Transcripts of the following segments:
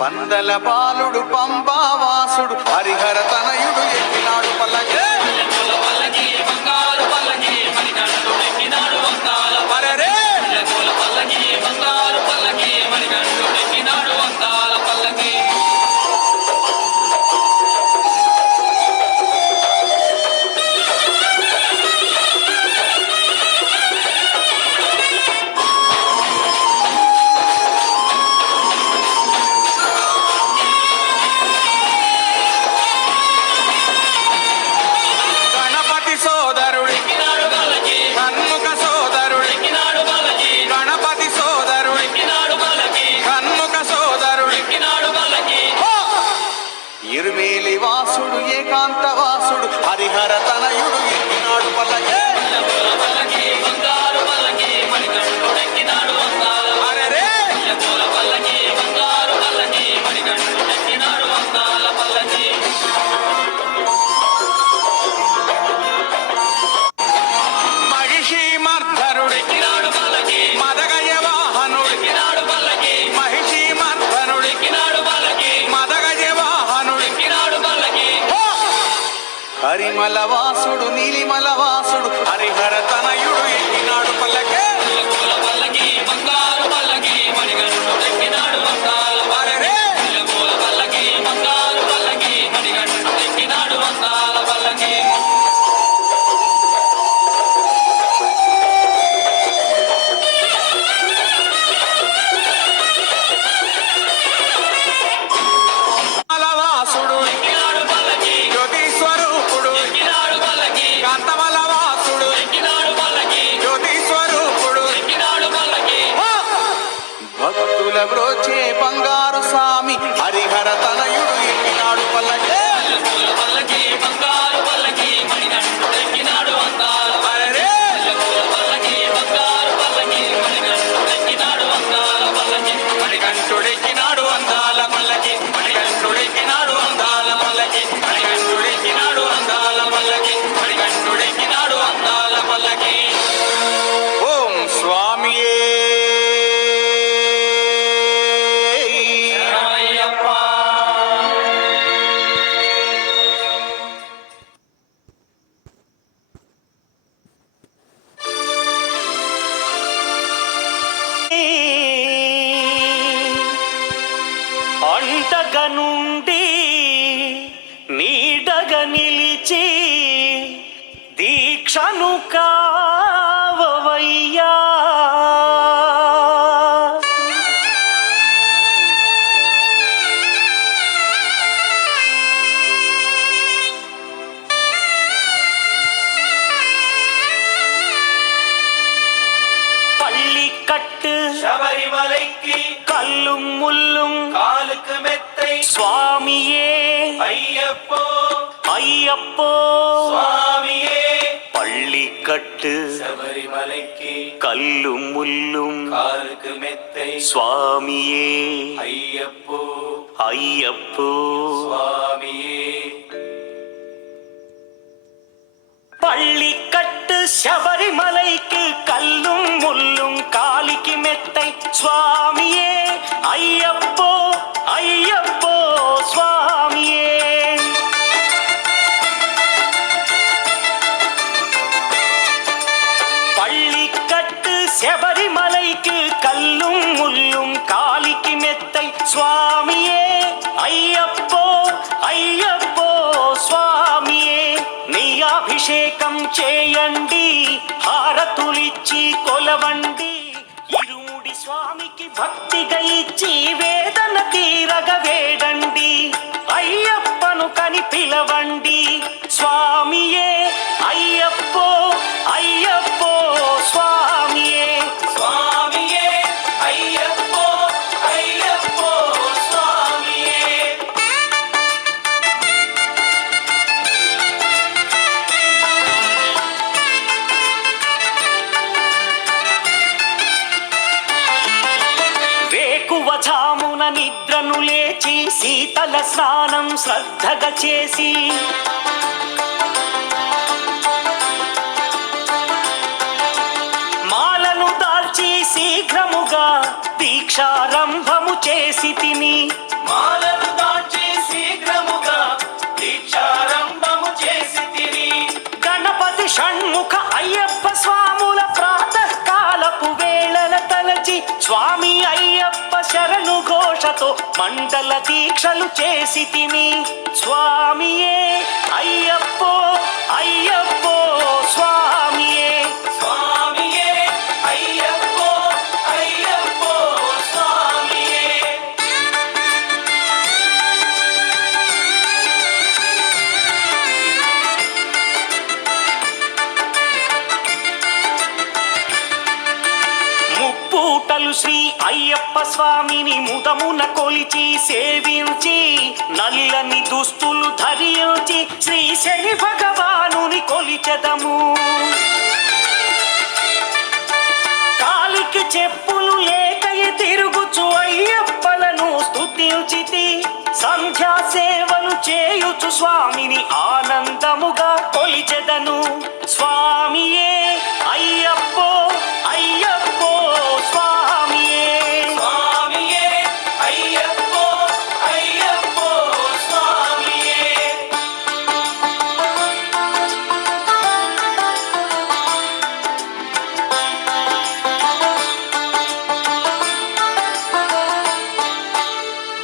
పందల బాలుడు పంబావాసుడు హరిహర తనయుడు ఎక్కినాడు పల్లకి ఇరుమేలి వాసుడు ఏకాంత వాసుడు హరిహర తనయుడు ఎక్కినాడు పల్లకి మహిషి మర్ధనుడు మదగయ వాహనుడు మహిషి మర్ధనుడు మదగయ వాహనుడు హరిమల వాసుడు నీలిమల వాసుడు హరిహర తనయుడు ఎక్కినాడు పల్లకి భక్తుల శబరిమలైకి కల్లుం ముల్లుం కాలుకు మెత్తై స్వామియే అయ్యప్పో అయ్యప్పో స్వామియే పள்ளிக்கட்டு శబరిమలైకి కల్లుం ముల్లుం కాలుకు మెత్తై స్వామియే అయ్యప్పో అయ్యప్పో స్వామియే பள்ளிக்கட்டு శబరిమలైக்கு கல்லும் முள்ளும் காலிக்கு மெத்தை சுவாமியே ஐயப்போ ஐயப்போ சுவாமியே பள்ளிக்கட்டு శబరిమలైக்கு கல்லும் முள்ளும் காலிக்கு மெத்தை சுவாமியே ஐயப்போ ஐயப்போ சுவாమియే అభిషేకం చేయండి హారతులిచ్చి కొలవండి ఇరుముడి స్వామికి భక్తిగా ఇచ్చి వేదన తీరగ వేడండి అయ్యప్పను కని పిలవండి స్వామియే అయ్యప్పో అయ్యప్పో స్వామియే స్వామియే అయ్యప్పో అయ్యప్పో స్వామియే వేకువజామున నిద్రను లేచి శీతల స్నానం శ్రద్ధగా చేసి మాలను దాల్చి శీఘ్రముగా దీక్షారంభము చేసి తిని మాలను దాల్చి శీఘ్రముగా దీక్షారంభము చేసి తిని గణపతి షణ్ముఖ అయ్యప్ప స్వాముల ప్రాతకాలపు వేళల తలచి స్వామి అయ్యప్ప శరణు ఘోషతో మండల దీక్షలు చేసి తిని స్వామియే అయ్యప్పో అయ్యప్పో స్వామియే స్వామియే అయ్యప్పో అయ్యప్పో స్వామియే ముప్పూటలు శ్రీ అయ్యప్ప స్వామిని ముదమున కొలిచి సేవించి నల్లని దుస్తులు ధరించి శ్రీ శని భగవానుని కొలిచెదము కాలికి చెప్పులు లేకయ తిరుగుచు అయ్యప్పలను స్తుతించితి సంధ్యా సేవలు చేయుచు స్వామిని ఆనందముగా కొలిచెదను స్వామియే అయ్యప్పో అయ్యప్పో స్వామియే స్వామియే అయ్యప్పో అయ్యప్పో స్వామియే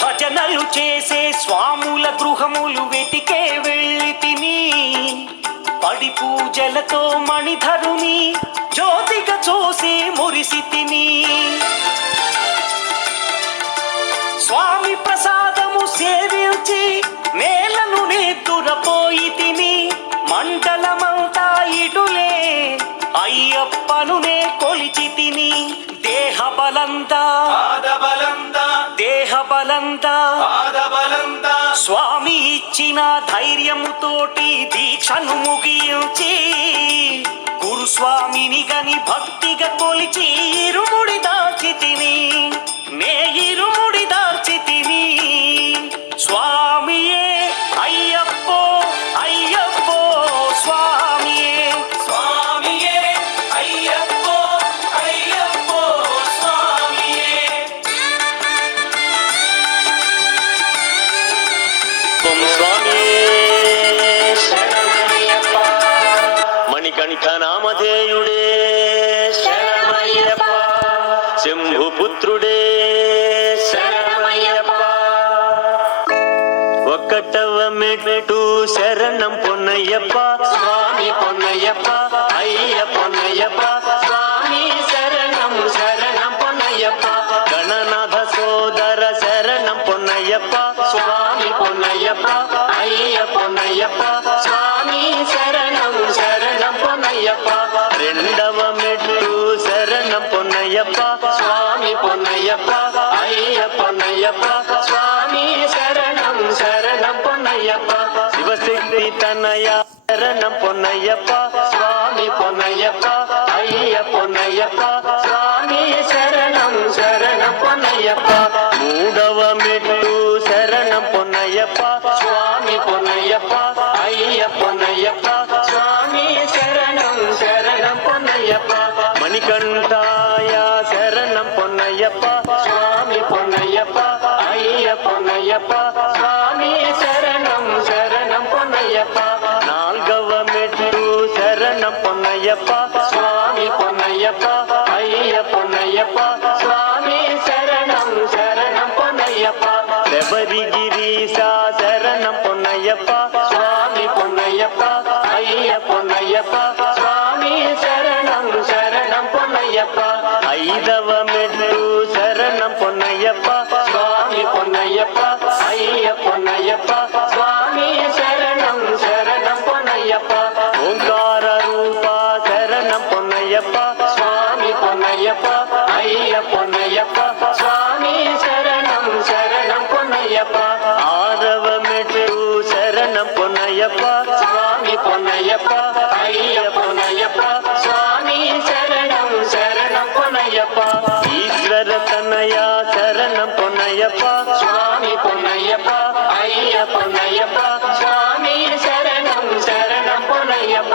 భజనలు చేసే స్వాముల గృహములు వెతికే వెళ్ళి తిని పడి పూజలతో మణిధరుని జ్యోతిగా చూసి మురిసి తిని స్వామి ప్రసాదము సేవించి నేలను నిద్దురపోయి తిని మండలమంతా ఇటులే అయ్యప్పను నే కొలిచి తిని దేహ బలందా పాదబలందా దేహ బలందా పాదబలందా స్వామి ఇచ్చిన ధైర్యముతోటి దీక్షను ముగించి గురుస్వామిని గని భక్తిగా కొలిచి ఇరుముడి దాల్చి తిని నే ఇరుముడి దాల్చి తిని స్వామియే అయ్యప్పో అయ్యప్పో స్వామియే స్వామియే అయ్యప్పో అయ్యప్పో స్వామియే ఓం స్వామి మణికంఠ నామధేయుడే శరణమయ్యప్ప శంభుపుత్రుడే శరణమయ్యప్ప ఒక్కటవ మెట్టు శరణం పొన్నయ్యప్ప స్వామి పొన్నయ్యప్ప అయ్య పొన్నయ్యప్ప స్వామి శరణం శరణం పొన్నయ్యప్ప గణనాథ సోదర శరణం పొన్నయ్యప్ప స్వామి పొన్నయ్యప్ప అయ్య పొన్నయ్యప్ప స్వామి శరణం శరణం పొన్నయ్యప్ప రెండవ మెట్టు శరణం పొన్నయ్యప్ప స్వామి పొన్నయ్యప్ప అయ్య పొన్నయ్యప్ప స్వామి శరణం శరణం పొన్నయ్యప్ప శివశక్తి తనయ శరణం పొన్నయ్యప్ప స్వామి పొన్నయ్యప్ప అయ్య పొన్నయ్యప్ప స్వామి శరణం శరణం పొన్నయ్యప్ప మూడవ మెట్టు శరణం పొన్నయ్యప్ప స్వామి పొన్నయ్యప్ప అయ్య పొన్నయ్యప్ప స్వామి శరణం శరణం పొన్నయ్యప్ప మణికంఠాయ శరణం పొన్నయ్యప్ప స్వామి పొన్నయ్యప్ప అయ్య పొన్నయ్యప్ప స్వామి శరణం శరణం పొన్నయ్యప్ప నాల్గవ మెట్టు శరణం పొన్నయ్యప్ప స్వామి పొన్నయ్యప్ప అయ్య పొన్నయ్యప్ప స్వామి శరణం శరణం పొన్నయ్యప్ప శబరిగిరీశ శరణం పొన్నయ్యప్ప స్వామి పొన్నయ్యప్ప అయ్య పొన్నయ్యప్ప స్వామి శరణం శరణం పొన్నయ్యప్ప ఐదవ మెట్టు శరణం పొన్నయ్యప్ప స్వామి పొన్నయ్యప్ప అయ్య పొన్నయ్యప్ప స్వామి శరణం శరణం పొన్నయ్యప్ప ఓంకార రూప శరణం పొన్నయ్యప్ప స్వామి పొన్నయ్యప్ప అయ్య పొన్నయ్యప్ప స్వామి శరణం శరణం పొన్నయ్యప్ప ఆరవ మెట్టు శరణం పొన్నయ్యప్ప స్వామి పొన్నయ్యప్ప అయ్య పొన్నయ్యప్ప స్వామి శరణం శరణం పొన్నయ్యప్ప ఈశ్వర తనయ శరణం పొన్నయ్యప్ప స్వామి పొన్నయ్యప్ప అయ్య పొన్నయ్యప్ప స్వామి శరణం శరణం పొన్నయ్యప్ప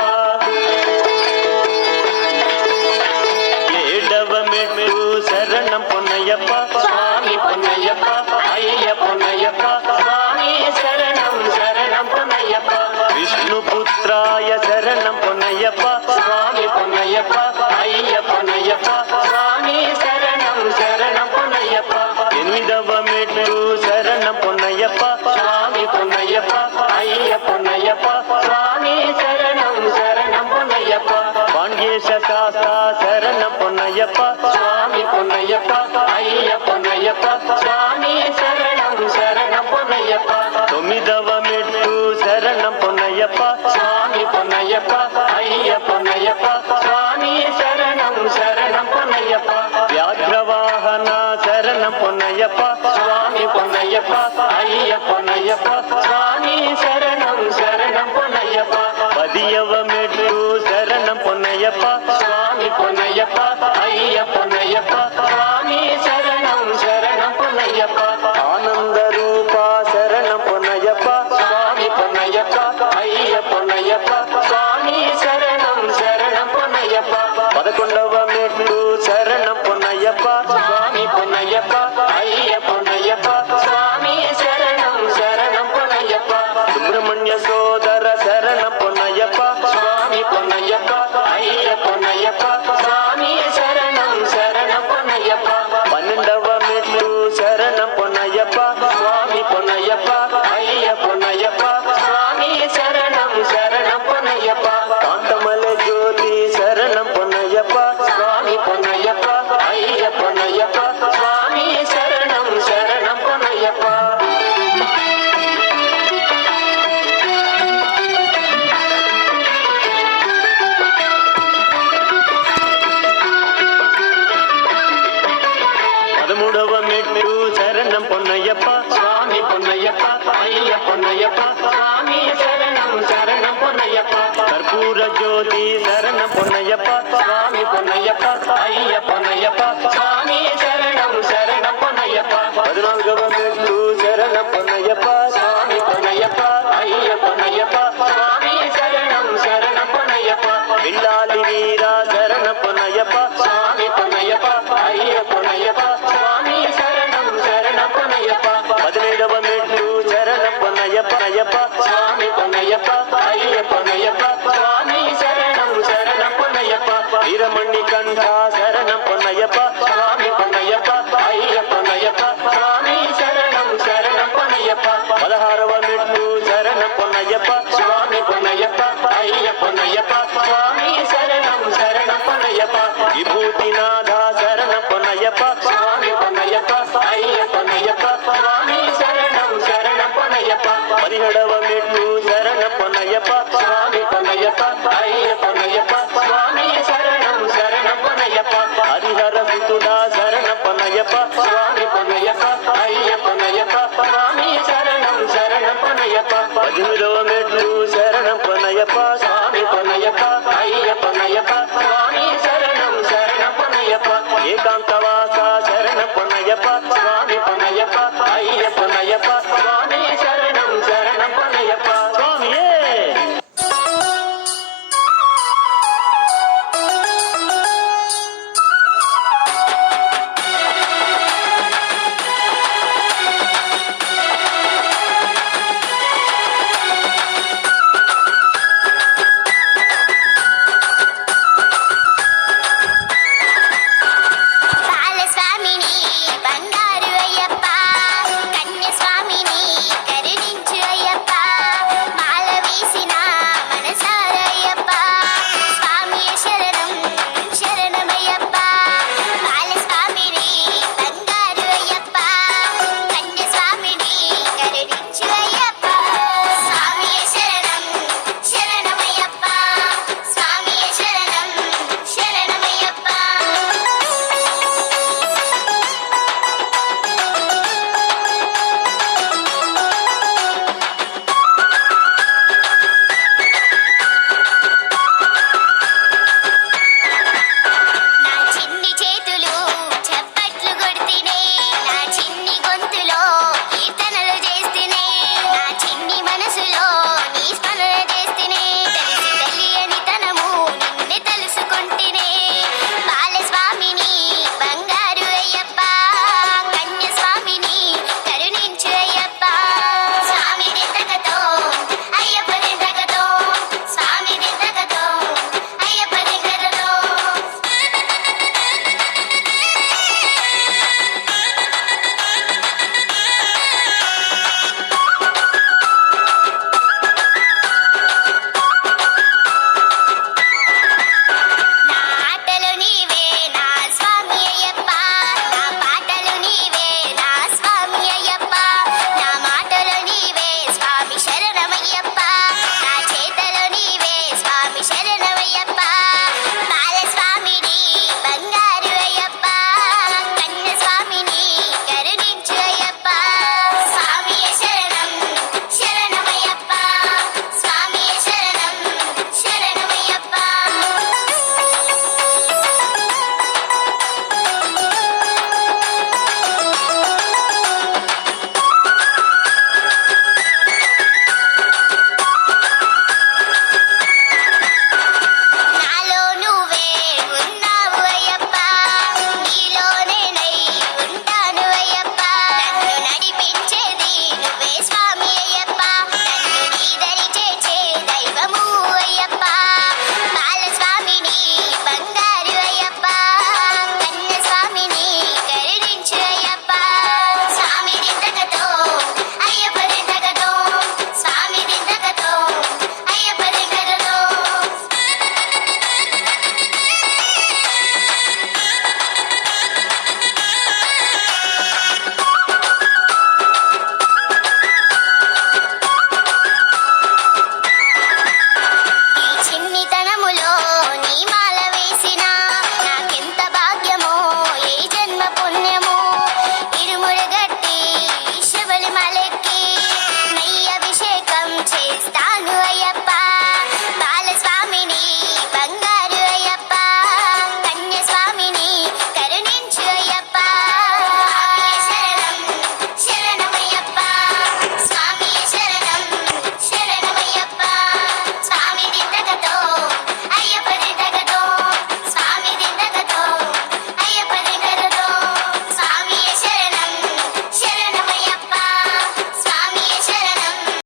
ఏడవ మెట్టు శరణం పొన్నయ్యప్ప స్వామి పొన్నయ్యప్ప అయ్య పొన్నయ్యప్ప స్వామి శరణం శరణం పొన్నయ్యప్ప విష్ణుపుత్రాయ శరణం పొన్నయ్యప్ప స్వామి పొన్నయ్యప్ప అయ్య పొన్నయ్యప్ప స్వామి శరణం శరణం పొన్నయ్యప్ప ఎనిమిదవ మెట్టు శరణం పొన్నయ్యప్ప స్వామి పొన్నయ్యప్ప అయ్య పొన్నయ్యప్ప స్వామి శరణం శరణం పొన్నయ్యప్ప పాండ్యేశ శాస్త్ర శరణం పొన్నయ్యప్ప స్వామి పొన్నయ్యప్ప అయ్య పొన్నయ్యప్ప స్వామి శరణం శరణం పొన్నయ్యప్ప తొమ్మిదవ మెట్టు శరణం పొన్నయ్యప్ప స్వామి పొన్నయ్యప్ప అయ్య పొన్నయ్యప్ప స్వామి శరణం శరణం పొన్నయ్యప్ప వ్యాఘ్రవాహన శరణం పొన్నయ్యప్ప స్వామి పొన్నయ్యప్ప అయ్య పొన్నయ్యప్ప స్వామి శరణం శరణం పొన్నయ్యప్ప పదియవ మెట్టు శరణం పొన్నయ్యప్ప స్వామి పొన్నయ్యప్ప అయ్య పొన్నయ్యప్ప స్వామి శరణం శరణం పొన్నయ్యప్ప ఆనంద రూప శరణం పొన్నయ్యప్ప స్వామి పొన్నయ్యప్ప అయ్య పొన్నయ్యప్ప స్వామి శరణం శరణం పొన్నయ్యప్ప పదకొండవ మెట్టు శరణం పొన్నయ్యప్ప స్వామి పొన్నయ్యప్ప అయ్య పొన్నయ్యప్ప స్వామి శరణం శరణం పొన్నయ్యప్ప సుబ్రహ్మణ్య సోదర శరణం పొన్నయ్యప్ప స్వామి పొన్నయ్యప్ప అయ్య పొన్నయ్యప్ప స్వామి శరణం శరణం పొన్నయ్యప్ప పన్నెండవ మెట్టు శరణం పొన్నయ్యప్ప స్వామి పొన్నయ్యప్ప అయ్య పొన్నయ్యప్ప స్వామి శరణం శరణం పొన్నయ్యప్ప కాంతమల జ్యోతి శరణం పొన్నయ్యప్ప స్వామి పొన్నయ్యప్ప అయ్య పొన్నయ్యప్ప స్వామి శరణం శరణం పొన్నయ్యప్ప పదమూడవ మెట్టు శరణం పొన్నయ్యప్ప స్వామి పొన్నయ్యప్ప అయ్య పొన్నయ్యప్ప స్వామి శరణం శరణం పొన్నయ్యప్ప కర్పూర జ్యోతి శరణం పొన్నయ్యప్ప స్వామి పొన్నయ్యప్ప అయ్య పొన్నయ్యప్ప స్వామి శరణం శరణం పొన్నయ్యప్ప పద్నాలుగవ మెట్టు శరణం పొన్నయ్యప్ప స్వామి పొన్నయ్యప్ప అయ్య పొన్నయ్యప్ప స్వామి శరణం శరణం పొన్నయ్యప్ప విల్లాలి వీర శరణం పొన్నయ్యప్ప స్వామి పొన్నయ్యప్ప అయ్య పొన్నయ్యప్ప స్వామి శరణం శరణం పొన్నయ్యప్ప పదిహేడవ మెట్టు శరణం పొన్నయ్యప్ప అయ్యప్ప స్వామి పొన్నయ్యప్ప అయ్య పొన్నయ్యప్ప స్వామి శరణం శరణం పొన్నయ్యప్ప వీరమణి కంఠ శరణం పొన్నయ్యప్ప స్వామి పొన్నయ్యప్ప అయ్య పొన్నయ్యప్ప స్వామి శరణం శరణం పొన్నయ్యప్ప పదహారవ మెట్టు శరణం పొన్నయ్యప్ప స్వామి పొన్నయ్యప్ప అయ్య పొన్నయ్యప్ప స్వామి శరణం శరణం పొన్నయ్యప్ప విభూతినాథ శరణం పొన్నయ్యప్ప స్వామి పొన్నయ్యప్ప అయ్య పొన్నయ్యప్ప స్వామి శరణం శరణం పొన్నయ్యప్ప పదిహేడవ మెట్టు శరణం పొన్నయ్యప్ప స్వామి పొన్నయ్యప్ప అయ్య పొన్నయ్యప్ప స్వామి శరణం శరణం పొన్నయ్యప్ప పొన్నయ్యప్ప 18వ మెట్లు శరణం పొన్నయ్యప్ప స్వామి పొన్నయ్యప్ప అయ్యప్ప పొన్నయ్యప్ప స్వామి శరణం శరణం పొన్నయ్యప్ప ఏకాంతవాస శరణం పొన్నయ్యప్ప స్వామి పొన్నయ్యప్ప అయ్యప్ప పొన్నయ్యప్ప